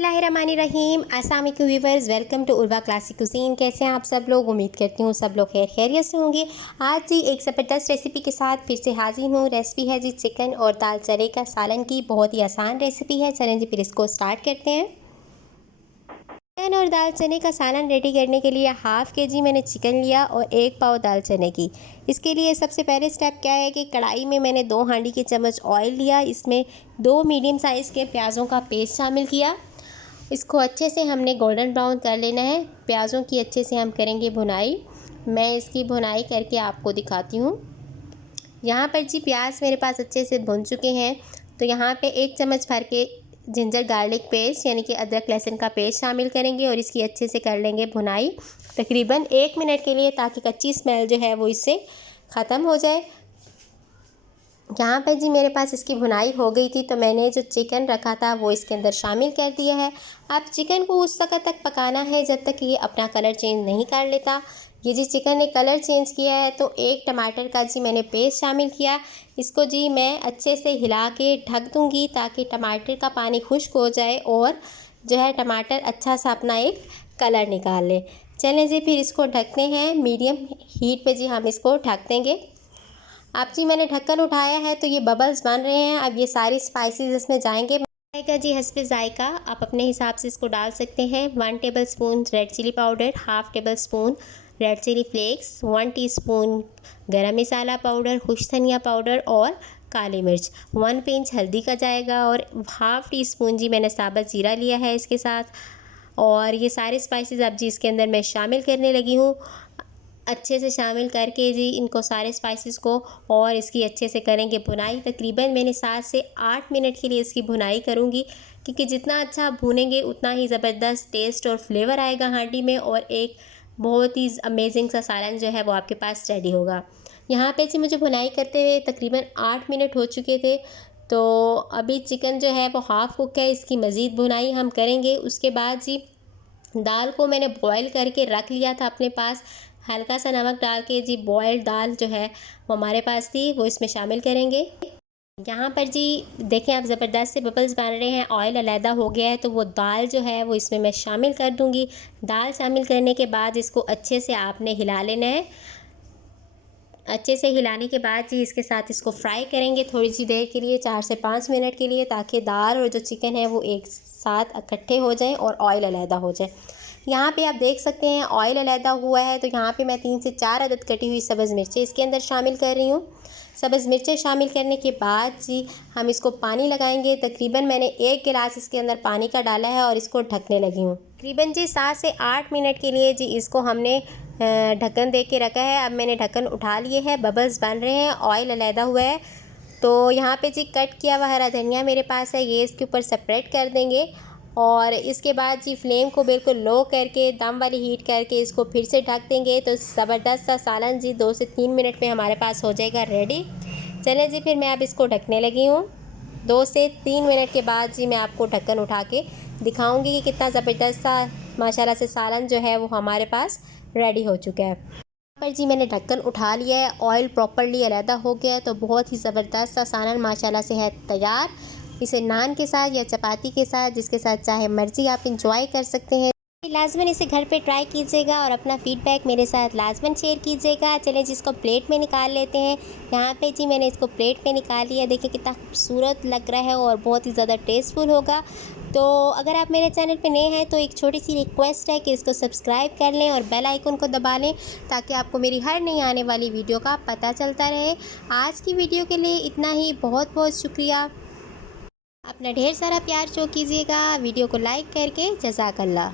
बिस्मिल्लाहिर्रहमानिर्रहीम। अस्सलाम वालेकुम viewers, welcome to Urwa classic cuisine. कैसे हैं आप सब लोग? उम्मीद करती हूँ सब लोग खैरियत से होंगे। आज जी एक ज़बरदस्त रेसिपी के साथ फिर से हाजिर हूँ। रेसिपी है जी चिकन और दाल चने का सालन की। बहुत ही आसान रेसिपी है। चलें जी फिर इसको स्टार्ट करते हैं। चिकन और दाल चने का सालन रेडी करने के लिए हाफ़ केजी मैंने चिकन लिया और 1 पाव दाल चने की। इसके लिए सबसे पहले स्टेप क्या है कि कढ़ाई में मैंने 2 हांडी के चम्मच ऑयल लिया। इसमें 2 मीडियम साइज़ के प्याज़ों का पेस्ट शामिल किया। इसको अच्छे से हमने गोल्डन ब्राउन कर लेना है। प्याज़ों की अच्छे से हम करेंगे भुनाई। मैं इसकी भुनाई करके आपको दिखाती हूँ। यहाँ पर जी प्याज मेरे पास अच्छे से भुन चुके हैं। तो यहाँ पे 1 चम्मच भर के जिंजर गार्लिक पेस्ट यानी कि अदरक लहसुन का पेस्ट शामिल करेंगे और इसकी अच्छे से कर लेंगे भुनाई तकरीबन 1 मिनट के लिए, ताकि कच्ची स्मेल जो है वो इससे ख़त्म हो जाए। यहाँ पर जी मेरे पास इसकी भुनाई हो गई थी, तो मैंने जो चिकन रखा था वो इसके अंदर शामिल कर दिया है। अब चिकन को उस वक्त तक पकाना है जब तक ये अपना कलर चेंज नहीं कर लेता। ये जी चिकन ने कलर चेंज किया है, तो 1 टमाटर का जी मैंने पेस्ट शामिल किया। इसको जी मैं अच्छे से हिला के ढक दूँगी ताकि टमाटर का पानी खुश्क हो जाए और जो है टमाटर अच्छा सा अपना एक कलर निकाल ले। चलें जी फिर इसको ढकते हैं। मीडियम हीट पे जी हम इसको ढक देंगे। अब जी मैंने ढक्कन उठाया है तो ये बबल्स बन रहे हैं। अब ये सारी स्पाइसेस इसमें जाएंगे। जाएगा जी हस्बे जायका, आप अपने हिसाब से इसको डाल सकते हैं। 1 tablespoon red chilli powder, half tablespoon red chilli flakes, 1 teaspoon garam masala powder, खुश्क धनिया पाउडर और काली मिर्च, 1 पिंच हल्दी का जाएगा और हाफ़ टी स्पून जी मैंने साबुत ज़ीरा लिया है इसके साथ। और ये सारे स्पाइसेस अब जी इसके अंदर मैं शामिल करने लगी हूँ। अच्छे से शामिल करके जी इनको सारे स्पाइसेस को और इसकी अच्छे से करेंगे भुनाई। तकरीबन मैंने 7 से 8 मिनट के लिए इसकी भुनाई करूँगी, क्योंकि जितना अच्छा आप भूनेंगे उतना ही ज़बरदस्त टेस्ट और फ्लेवर आएगा हांडी में और एक बहुत ही अमेजिंग सा सालन जो है वो आपके पास रेडी होगा। यहाँ पे जी मुझे भुनाई करते हुए तकरीबन 8 मिनट हो चुके थे। तो अभी चिकन जो है वो हाफ़ कुक है, इसकी मज़ीद भुनाई हम करेंगे। उसके बाद जी दाल को मैंने बॉईल करके रख लिया था अपने पास। हल्का सा नमक डाल के जी बॉयल्ड दाल जो है वो हमारे पास थी, वो इसमें शामिल करेंगे। यहाँ पर जी देखें आप ज़बरदस्त से बबल्स बन रहे हैं, ऑयल अलहदा हो गया है, तो वो दाल जो है वो इसमें मैं शामिल कर दूँगी। दाल शामिल करने के बाद इसको अच्छे से आपने हिला लेना है। अच्छे से हिलाने के बाद जी इसके साथ इसको फ्राई करेंगे थोड़ी सी देर के लिए, 4 से 5 मिनट के लिए, ताकि दाल और जो चिकन है वो एक साथ इकट्ठे हो जाएं और ऑयल अलहदा हो जाए। यहाँ पे आप देख सकते हैं ऑयल अलहदा हुआ है, तो यहाँ पे मैं 3 से 4 अदद कटी हुई सब्ज़ मिर्चें इसके अंदर शामिल कर रही हूँ। सब्ज़ मिर्चें शामिल करने के बाद जी हम इसको पानी लगाएंगे। तकरीबन मैंने 1 गिलास इसके अंदर पानी का डाला है और इसको ढकने लगी हूँ। तकरीबन जी 7 से 8 मिनट के लिए जी इसको हमने ढक्कन दे के रखा है। अब मैंने ढक्कन उठा लिए है, बबल्स बन रहे हैं, ऑयल अलहदा हुआ है। तो यहाँ पे जी कट किया हुआ हरा धनिया मेरे पास है, ये इसके ऊपर सेपरेट कर देंगे। और इसके बाद जी फ्लेम को बिल्कुल लो करके दम वाली हीट करके इसको फिर से ढक देंगे। तो ज़बरदस्त सा सालन जी 2 से 3 मिनट में हमारे पास हो जाएगा रेडी। चलें जी फिर मैं अब इसको ढकने लगी हूँ। 2 से 3 मिनट के बाद जी मैं आपको ढक्कन उठा के दिखाऊंगी कि कितना ज़बरदस्त सा माशाल्लाह से सालन जो है वो हमारे पास रेडी हो चुका है। पर जी मैंने ढक्कन उठा लिया है, ऑयल प्रॉपर्ली अलहदा हो गया है, तो बहुत ही ज़बरदस्त सा सालन माशाल्लाह से है तैयार। इसे नान के साथ या चपाती के साथ, जिसके साथ चाहे मर्ज़ी आप इंजॉय कर सकते हैं। लाजमन इसे घर पे ट्राई कीजिएगा और अपना फ़ीडबैक मेरे साथ लाजमन शेयर कीजिएगा। चलें जिसको प्लेट में निकाल लेते हैं। यहाँ पे जी मैंने इसको प्लेट में निकाल लिया। देखिए कितना खूबसूरत लग रहा है और बहुत ही ज़्यादा टेस्टफुल होगा। तो अगर आप मेरे चैनल पे नए हैं तो एक छोटी सी रिक्वेस्ट है कि इसको सब्सक्राइब कर लें और बेल आइकन को दबा लें, ताकि आपको मेरी हर नई आने वाली वीडियो का पता चलता रहे। आज की वीडियो के लिए इतना ही। बहुत बहुत शुक्रिया। अपना ढेर सारा प्यार शो कीजिएगा वीडियो को लाइक करके। जज़ाकल्लाह।